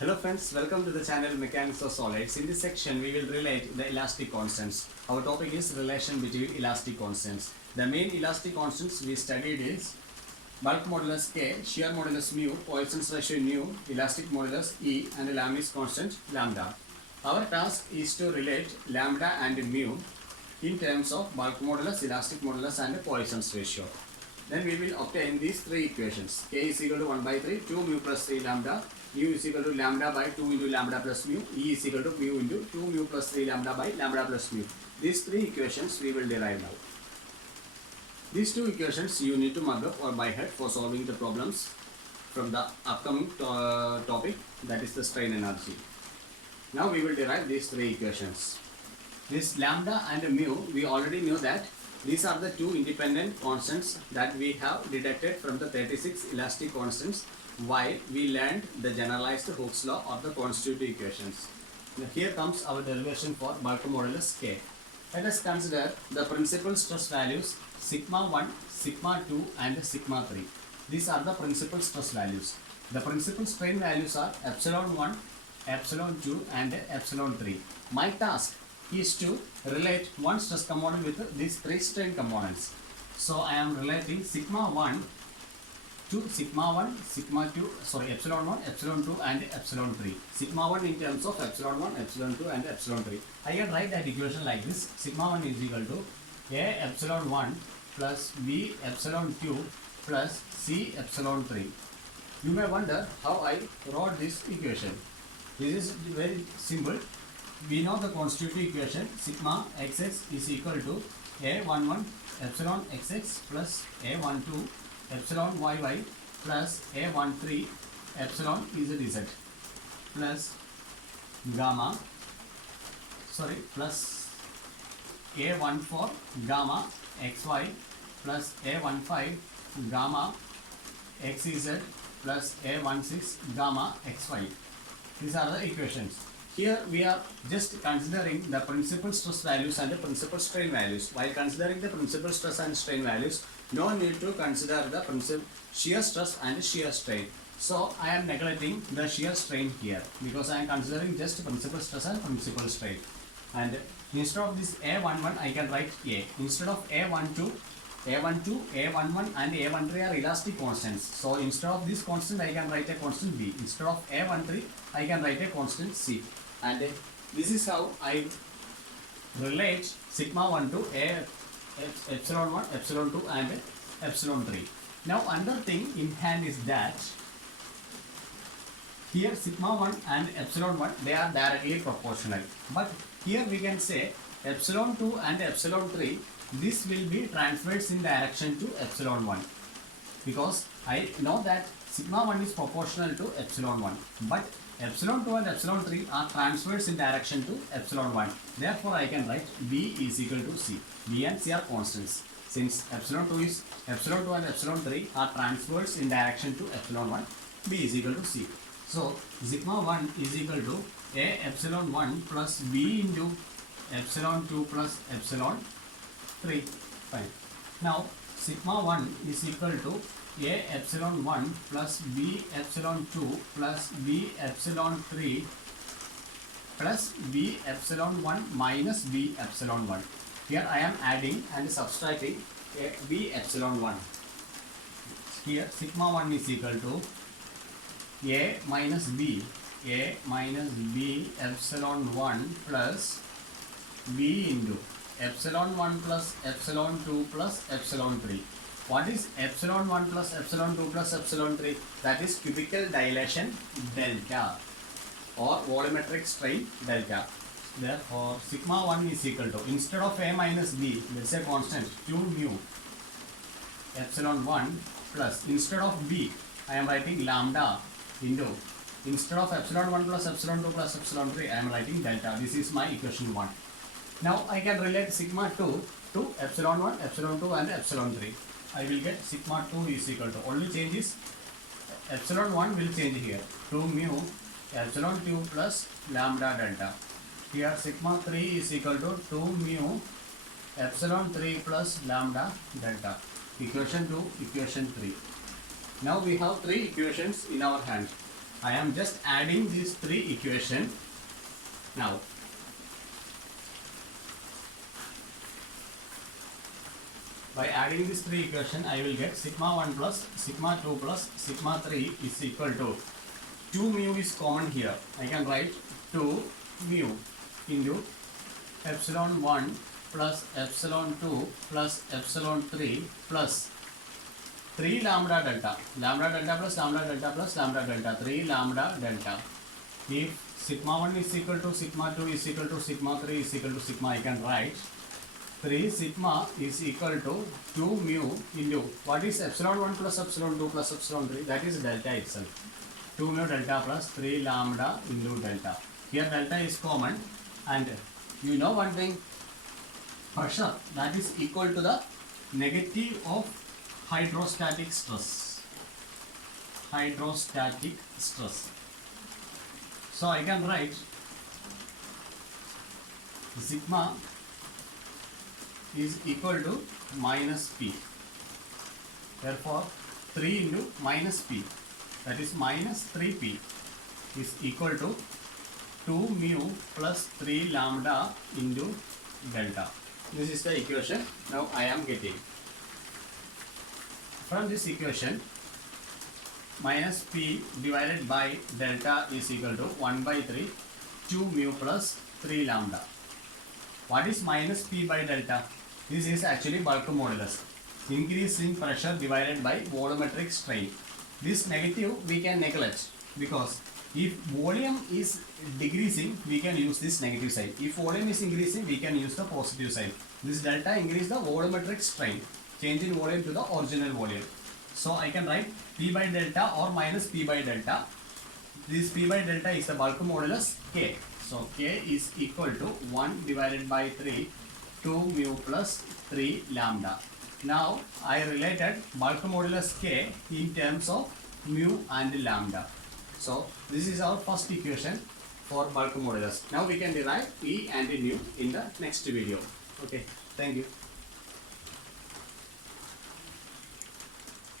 Hello friends, welcome to the channel Mechanics of Solids. In this section, we will relate the elastic constants. Our topic is relation between elastic constants. The main elastic constants we studied is bulk modulus K, shear modulus mu, Poisson's ratio nu, elastic modulus E, and Lami's constant lambda. Our task is to relate lambda and mu in terms of bulk modulus, elastic modulus, and Poisson's ratio. Then we will obtain these three equations. K is equal to 1 by 3, 2 mu plus 3 lambda, mu is equal to lambda by 2 into lambda plus mu, E is equal to mu into 2 mu plus 3 lambda by lambda plus mu. These three equations we will derive now. These two equations you need to mug up or by head for solving the problems from the upcoming topic, that is the strain energy. Now we will derive these three equations. This lambda and mu, we already knew that these are the two independent constants that we have deducted from the 36 elastic constants while we learned the generalized Hooke's law or the constitutive equations. Now here comes our derivation for bulk modulus K. Let us consider the principal stress values sigma 1, sigma 2 and sigma 3. These are the principal stress values. The principal strain values are epsilon 1, epsilon 2 and epsilon 3. My task is to relate one stress component with these three strain components. So I am relating sigma 1 to sigma 1, sigma 2, epsilon 1, epsilon 2 and epsilon 3. Sigma 1 in terms of epsilon 1, epsilon 2 and epsilon 3. I can write that equation like this. Sigma 1 is equal to A epsilon 1 plus B epsilon 2 plus C epsilon 3. You may wonder how I wrote this equation. This is very simple. We know the constitutive equation sigma xx is equal to A11 epsilon xx plus A12 epsilon yy plus A13 epsilon zz plus gamma plus A14 gamma xy plus A15 gamma xz plus A16 gamma xy. These are the equations. Here we are just considering the principal stress values and the principal strain values. While considering the principal stress and strain values, no need to consider the principal shear stress and shear strain. So I am neglecting the shear strain here because I am considering just principal stress and principal strain. And instead of this A11, I can write A. Instead of A12, A11 and A13 are elastic constants. So instead of this constant, I can write a constant B. Instead of A13, I can write a constant C. And this is how I relate sigma 1 to epsilon 1, epsilon 2 and epsilon 3. Now another thing in hand is that here sigma 1 and epsilon 1, they are directly proportional. But here we can say epsilon 2 and epsilon 3, this will be transverse in direction to epsilon 1. Because I know that sigma 1 is proportional to epsilon 1. But epsilon 2 and epsilon 3 are transverse in direction to epsilon 1. Therefore, I can write B is equal to C. B and C are constants. Since epsilon 2 and epsilon 3 are transverse in direction to epsilon 1, B is equal to C. So, sigma 1 is equal to A epsilon 1 plus B into epsilon 2 plus epsilon 3. Fine. Now, sigma 1 is equal to A epsilon 1 plus B epsilon 2 plus B epsilon 3 plus B epsilon 1 minus B epsilon 1. Here I am adding and subtracting B epsilon 1. Here sigma 1 is equal to A minus B epsilon 1 plus B into epsilon 1 plus epsilon 2 plus epsilon 3. What is epsilon 1 plus epsilon 2 plus epsilon 3? That is cubical dilation delta or volumetric strain delta. Therefore, sigma 1 is equal to, instead of A minus B, let's say constant 2 mu epsilon 1 plus, instead of B, I am writing lambda into, instead of epsilon 1 plus epsilon 2 plus epsilon 3, I am writing delta. This is my equation 1. Now I can relate sigma 2 to epsilon 1, epsilon 2 and epsilon 3. I will get sigma 2 is equal to, only change is epsilon 1 will change here, 2 mu epsilon 2 plus lambda delta. Here sigma 3 is equal to 2 mu epsilon 3 plus lambda delta. Equation 2, equation 3. Now we have three equations in our hand. I am just adding these three equations now. By adding these three equations, I will get sigma 1 plus sigma 2 plus sigma 3 is equal to 2 mu is common here. I can write 2 mu into epsilon 1 plus epsilon 2 plus epsilon 3 plus 3 lambda delta. Lambda delta plus lambda delta plus lambda delta. 3 lambda delta. If sigma 1 is equal to sigma 2 is equal to sigma 3 is equal to sigma, I can write 3 sigma is equal to 2 mu into what is epsilon 1 plus epsilon 2 plus epsilon 3, that is delta itself. 2 mu delta plus 3 lambda into delta. Here delta is common, and you know one thing, pressure that is equal to the negative of hydrostatic stress. Hydrostatic stress. So I can write sigma is equal to minus P. Therefore, 3 into minus P, that is minus 3P, is equal to 2 mu plus 3 lambda into delta. This is the equation now I am getting. From this equation, minus P divided by delta is equal to 1 by 3, 2 mu plus 3 lambda. What is minus P by delta? This is actually bulk modulus. Increase in pressure divided by volumetric strain. This negative we can neglect, because if volume is decreasing, we can use this negative sign. If volume is increasing, we can use the positive sign. This delta increase the volumetric strain, change in volume to the original volume. So I can write P by delta or minus P by delta. This P by delta is the bulk modulus K. So K is equal to 1 divided by 3, 2 mu plus 3 lambda. Now I related bulk modulus K in terms of mu and lambda. So this is our first equation for bulk modulus. Now we can derive E and mu in the next video. Okay, thank you.